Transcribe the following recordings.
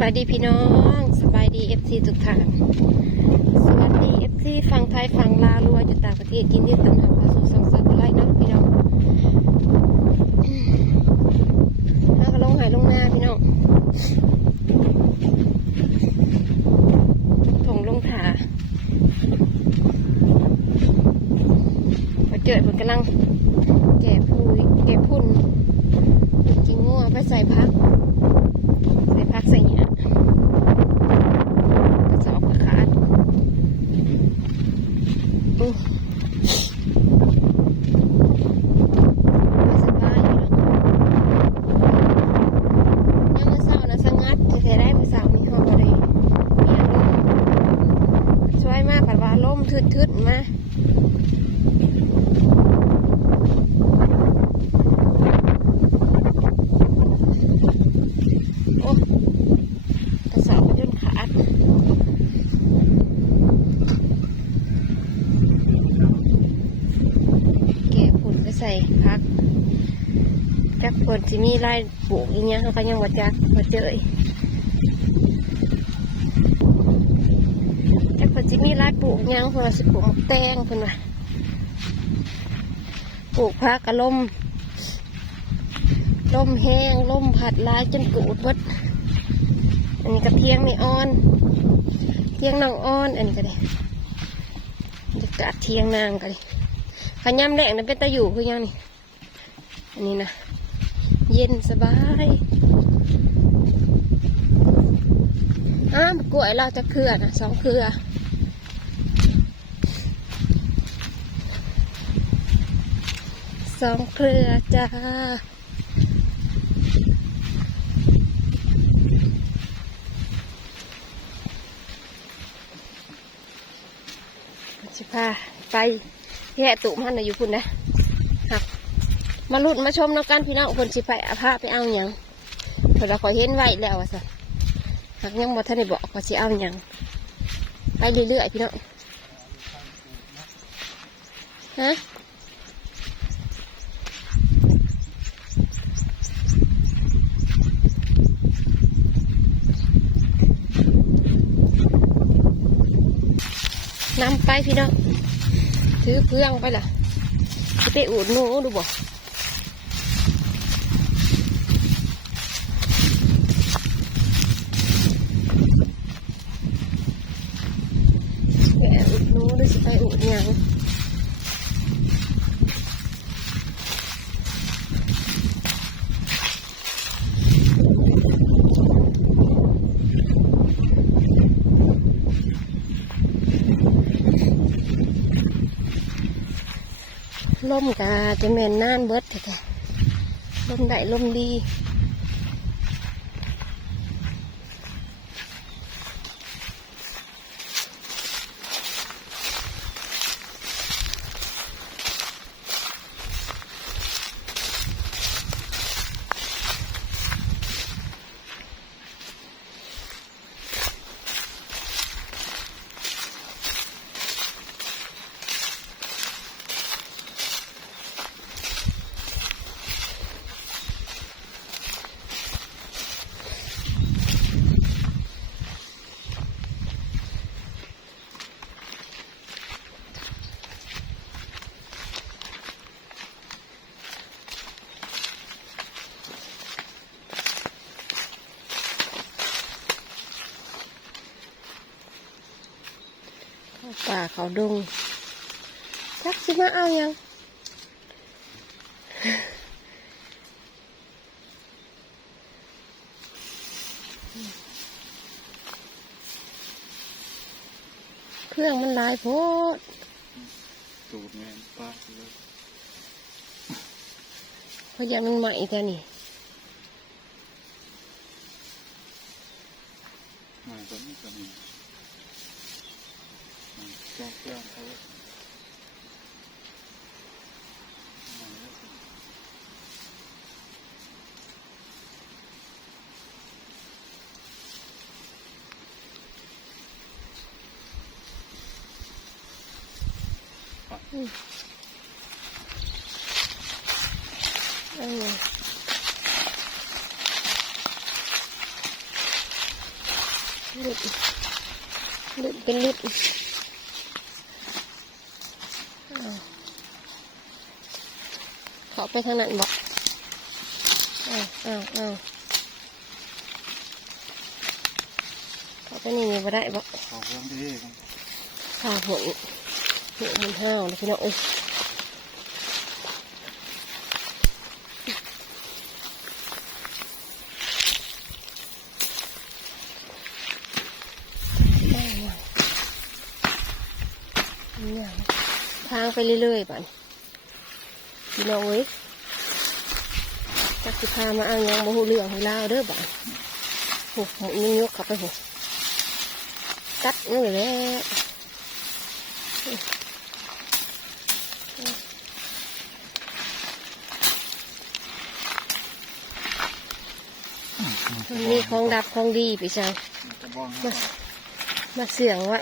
บายดีพี่น้องสบายดีเอฟซีทุกท่านสวัสดีเอฟซีฝั่งไทยฝั่งลาวรือว่าอยู่ต่างประเทศยินดีต้อนรับเข้าสู่สังสัตไลน์นะพี่น้องแล้วก็ลงหายลงหน้าพี่น้องถงลงถาพอเจอผมกำลังแก่พูยแก่พุ่นกินงัวไปใส่พัก ใส่พักใส่เนี่ยกระสอบกระขาดอู้สบายอยู่เนาะยังมือเศร้านะสังัดจะเสียได้มือเศร้านี่เขาก็เลยมีอารมณ์ช่วยมากผัดว่าลม ทึดๆมาโอ้กระสอบจนขาแก่ผุนไปใส่พักจักผลที่มีลายปลูกอย่างเงี้ยเขาก็ยังว่าจักว่าเจอจักผลที่ มีลายปลูกยังเพนว่าสิปลูกแตงเพิ่นว่าปลูกพักกระลมลมแห้งลมผัดลายจนกูดเบดอันนี้ก็เพียงนี่อ่อน เทียงนางอ่อน อันนี้ก็ได้จะกาศเทียงนางก็ได้ขยำแดงนั่นเป็นตะอยู่คือยังนี่ อันนี้นะ เย็นสบายอ้าวกล้วยเราจะเครือนะสองเครือ สองเครือจ้าสิพาไปแย่ตุ่มันนะอยู่คุณนะครับมาลุ้นมาชมน้องกันพี่น้องคนสิไปอาภาไปเอาหยังเผื่อเราขอเห็นไว้แล้วสิหากยังบ่ทันได้บอกว่าสิเอาหยังไปเรื่อยๆพี่น้องฮะ นำไปพี่น้องถือเพื่องไปล่ะสิไปอูดหนูดูบ่ แกะอุดหนูหรือสิไปอุดหยัง ลมกะจะแม่นน่านเบิดแท้ๆลมได้ลมดี เข้าป่าเขาดงจักสิมาเอายังเครื่องมันหลายโพดตูดแมนป้าเลยเพราะยามันใหม่แต่นี่ไม่ก็ไม่ก็มี มันจ้องแก้มเขามันแล้วสิปัด เออ ลุดลุดเป็นลุดอ้าวเขาไป ทางนั้นบอกอ้าวอ้าวอ้าวเขาไปนี่ไม่ได้บอกเขาเรื่องดีกันข้าวหนหัวมันห้าวเลยพี่น้องเอ้ยทางไปเรื่อยๆป่ะพี่น้องเอ้ย จักสิพามาเอางยังบ่ฮู้เรื่องฮู้ราวเด้อบ่ะโอ้หมันยกเข้าไปโหตัดนี่แหละมีของดับของดีพี่ชายมันจะบ้องมามาเสียงไว้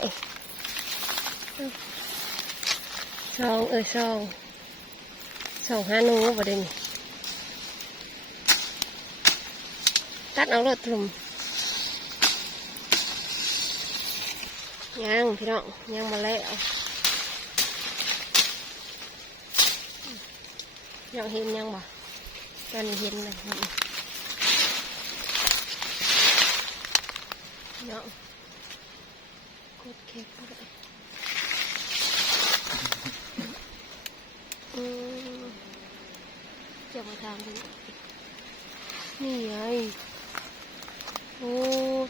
ซองเออซองซองฮานูประเด็นนี้ องยังมาแล้วยังเห็นยังบ่ตอนนี้เห็นเลย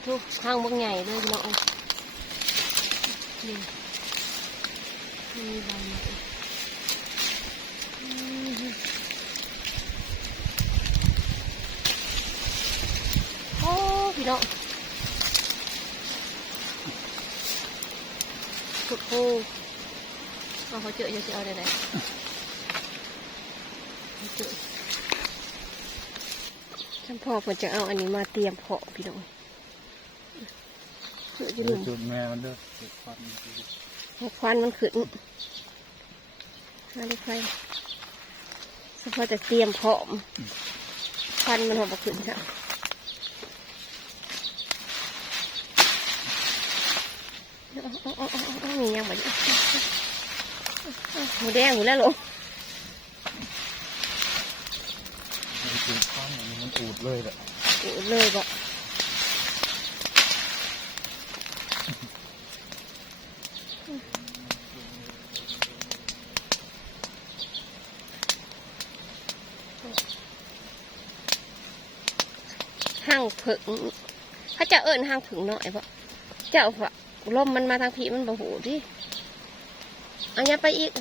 ทุกทางบางใหญ่เลยเนาะนี่มีใบใหญ่อืมโอ้พี่น้อง cực khô Ờ, hỗ trợ cho chị ở đây này hỗ trợ ฉันพอผมจะเอาอันนี้มาเตรียมเพาะพี่น้อง เพื่อจะลืมจุดแม่มันเด้อจุดควันมันคือให้ควันมันขึ้นมาเลยใครฉันพ่อจะเตรียมเพาะควันมันหอบขึ้นค่ะเอาเอาเอาเอาเอามียังแบบนี้หมูแดงหมูแล้วหรอมันจุดควันอันนี้มันอูดเลยแหละโอ้เลยบอางผึ่งเขาจะเอิญห้างผึ่งหน่อยปะเจ้าปะลมมันมาทางผีมันบ่หูดิอาอย่าไปอีก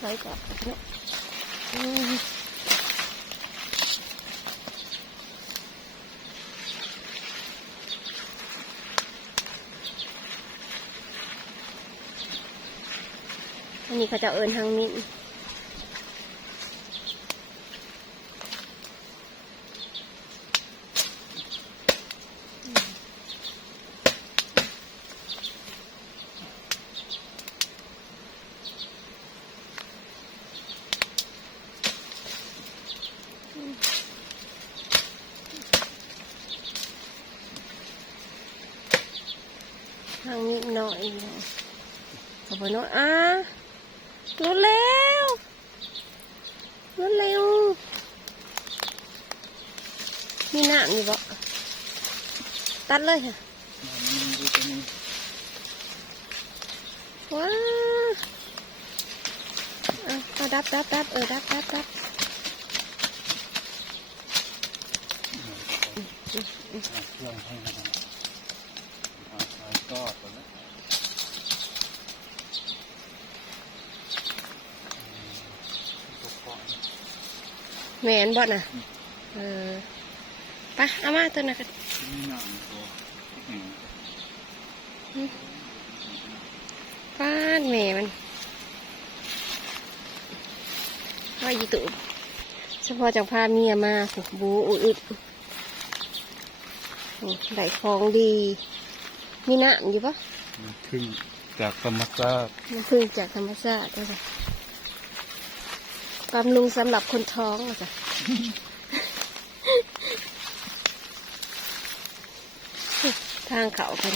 ถอยก่อนนะอันนี้เขาจะเอิญทางนี้ ทางนี้หน่อยนะ ขอบคุณน้อยอะรถเร็วรถเร็วมีน้ำอยู่บ่ตัดเลยค่ะว้าเอาเอาดับดับดับเออดับดับดับเครื่องให้มันเอาสายก็ไปแล้วควัน แมนบ่น่ะ เออไปะเอามาตัวน่ะกันนี่หนังตัวแห้งฟาดแม่มันว่ายีตุเฉพาะจากพาเมียมาโอ้บูอุดอึดโอ้ได้ของดี มีน้ำอยู่ปะมันขึ้นจากธรรมชาติมันพึ่งจากธรรมชาติก็จ้ะ บำรุงสำหรับคนท้องอะจ้ะทางเขากัน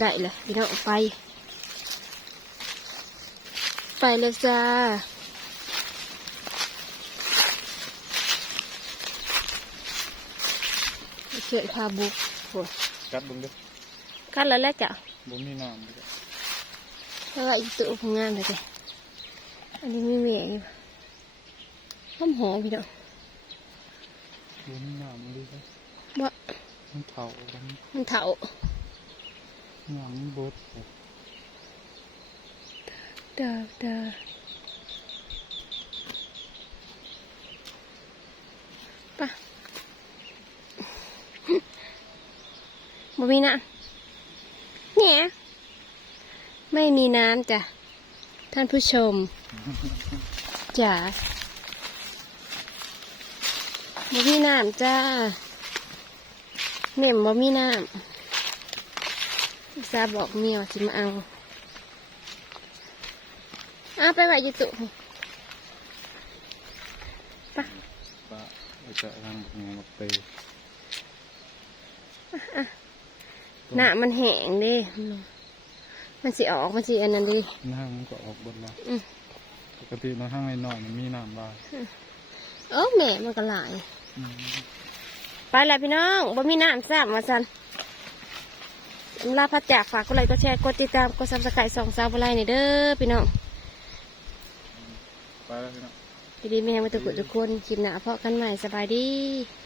ได้เลยพี่น้องไป ไปเลยจ้าเกิดพาบุกโหกัดเบึงเด้อกันแล้วแหละจ้ะบ่มีน้ำเลย แล้วก็อีกตัวของงามเลยจ้ะอันนี้ไม่เมียอยู่หอมหอมพี่น้องบ่มีน้ำเลยครับบ่มันเผามันมันเถาน้ำมันบดเดาเดาปะบ่มีน้ำเนี่ย ไม่มีน้ำจ้ะ ท่านผู้ชมจ๋าบ่มีน้ำจ้าเม่มบ่มีน้ำอุตสาบอกเมียว่าสิมาเอาเอาไปไว้อยูตุปลาเอาจะทางบักงบักเตยหน้ามันแห้งเดิ มันสิออกมันสิอันนั้นเดิน้ำมันก็ออกบนละอืมปกติเราห้างน้อยๆมันมีน้ำบ้างเออแม่มันก็หลายอืมไปแล้วพี่น้องบ่มีน้ำซ้ำมาสันลาพัดจากฝากกดไลค์กดแชร์กดติดตามกดซับสไครต์สองสาวบไลนี่เด้อพี่น้องไปแล้วพี่น้องดีๆแม่มาตุกุทุกคนคลิปหน้าเพาะกันใหม่สบายดีส